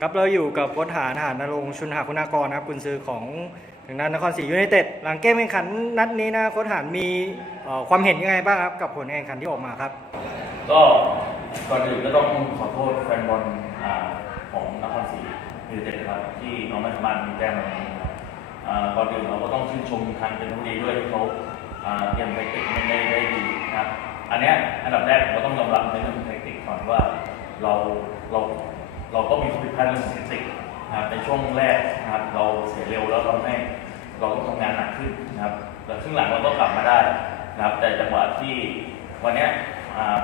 ครับเราอยู่กับโค้ชหาทหารนรงชุนหาคุณากรนะครับกุนซือของทางด้านนครศรียูไนเต็ดหลังเกมแข่งขันนัดนี้นะโค้ชหานมีเอ่อความเห็นยังไงบ้างครับกับผลแข่งขันที่ออกมาครับ ก็ก่อนอื่นก็ต้องขอโทษแฟนบอลอ่าของนครศรียูไนเต็ดนะครับที่น้องไม่สามารถมีแต้มวันนี้นะครับอ่าก่อนอื่นเราก็ต้องชื่นชมทางเป็นผู้ดีด้วยที่เขาอ่าเตรียมแทคติกได้ได้ได้ดีนะครับอันเนี้ยอันดับแรกผมก็ต้องยอมรับในเรื่องของแทคติกก่อนว่าเราเรา เราก็มีข้อผิดพลาดเรื่องของแทคติกนะครับในช่วงแรกนะครับเราเสียเร็วแล้วเราให้เราต้องทำงานหนักขึ้นนะครับแล้วครึ่งหลังเราก็กลับมาได้นะครับ แต่จังหวะที่วันนี้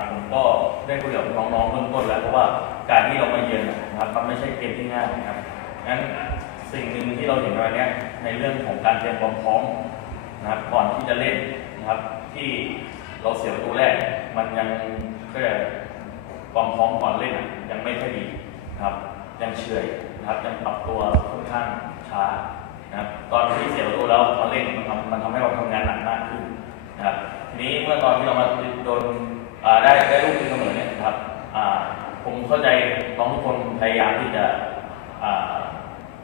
ผมก็ได้คุยกับน้องๆเบื้องต้นแล้วเพราะว่าการที่เรามาเยือนนะครับมันไม่ใช่เกมที่ง่ายนะครับงั้นสิ่งหนึ่งที่เราเห็นวันนี้ในเรื่องของการเตรียมความพร้อมนะครับก่อนที่จะเล่นนะครับที่เราเสียประตูแรกมันยังแค่ความพร้อมก่อนเล่นยังไม่ค่อยดี นะครับยังเฉอยนะครับยังปรับตัวค่อนข้างช้านะครับตอนที่เสียประตูแล้วมาเล่นมันทำมันทำให้เราทำงานหนักมากขึ้นนะครับทีนี้เมื่อตอนที่เรามาโดนได้ได้ลูกตีเสมอเนี่ยนะครับผมเข้าใจน้องทุกคนพยายามที่จะ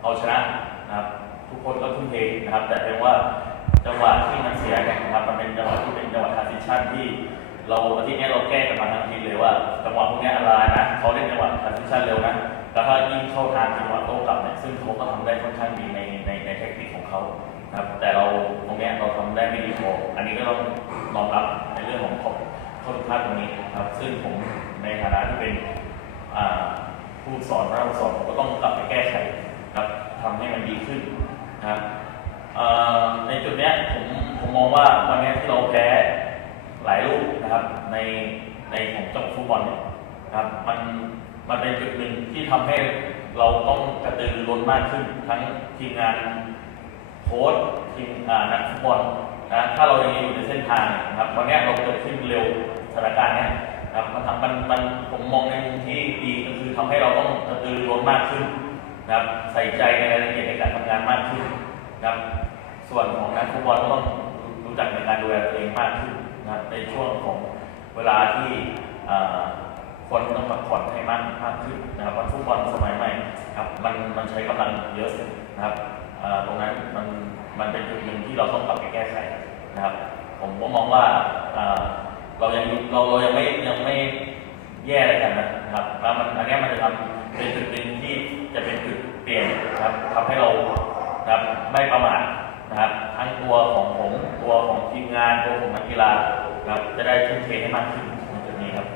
เอาชนะนะครับทุกคนก็ทุ่มเทนะครับ แต่เพียงว่าจังหวะที่มันเสียเนี่ยนะครับมันเป็นจังหวะที่เป็นจังหวะทาร์ซิชันที่ เราอาทิตย์นี้เราแก้กันมาทั้งทีเลยว่าจังหวะพวกนี้อันตรายนะเขาเล่นจังหวะทาร์ซิชันเร็วนะแล้วถ้ายิ่งเข้าทางจังหวะโต้กลับเนี่ยซึ่งเขาก็ทำได้ค่อนข้างดีในในในเทคนิคของเขาครับแต่เราตรงนี้เราทำได้ไม่ดีพออันนี้ก็ต้องยอมรับในเรื่องของของข้อผิดพลาดตรงนี้นะครับ ซึ่งผมในฐานะที่เป็นผู้สอนพระผู้สอนผมก็ต้องกลับไปแก้ไขครับทำให้มันดีขึ้นนะครับในจุดนี้ผมผมมองว่าวันนี้ที่เราแพ้ นะครับในในของจังฟุตบอลเนี่ยครับมันมันเป็นจุดหนึ่งที่ทำให้เราต้องกระตือรือร้นมากขึ้น ทั้งทีมงานโค้ชทีมนักฟุตบอลนะถ้าเรายังอยู่ในเส้นทางนะครับวันนี้เราเกิดขึ้นเร็วสถานการณ์เนี้ยครับมันทำมันมันผมมองในมุมที่ดีก็คือทำให้เราต้องกระตือรือร้นมากขึ้นนะครับใส่ใจในรายละเอียดในการทำงานมากขึ้นนะครับส่วนของนักฟุตบอลก็ต้อง เวลาที่คนต้องพักผ่อนให้มากมากขึ้นนะครับวันฟุตบอลสมัยใหม่ครับมันมันใช้กำลังเยอะนะครับตรงนั้นมันมันเป็นจุดหนึ่งที่เราต้องปรับไปแก้ไขนะครับ ผมก็มองว่าเรายังเราเรายังไม่ยังไม่แย่อะไรกันนะครับแล้วมันอันนี้มันจะทำเป็นจุดหนึ่งที่จะเป็นจุดเปลี่ยนนะครับทำให้เรานะครับไม่ประมาทนะครับทั้งตัวของผมตัวของทีมงานตัวของนักกีฬา แล้วจะได้ทุ่มเทให้มากขึ้นในจุดนี้ครับ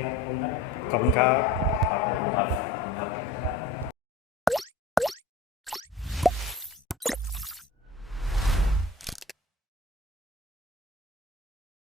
ขอบคุณครับขอบคุณครับขอบคุณครับ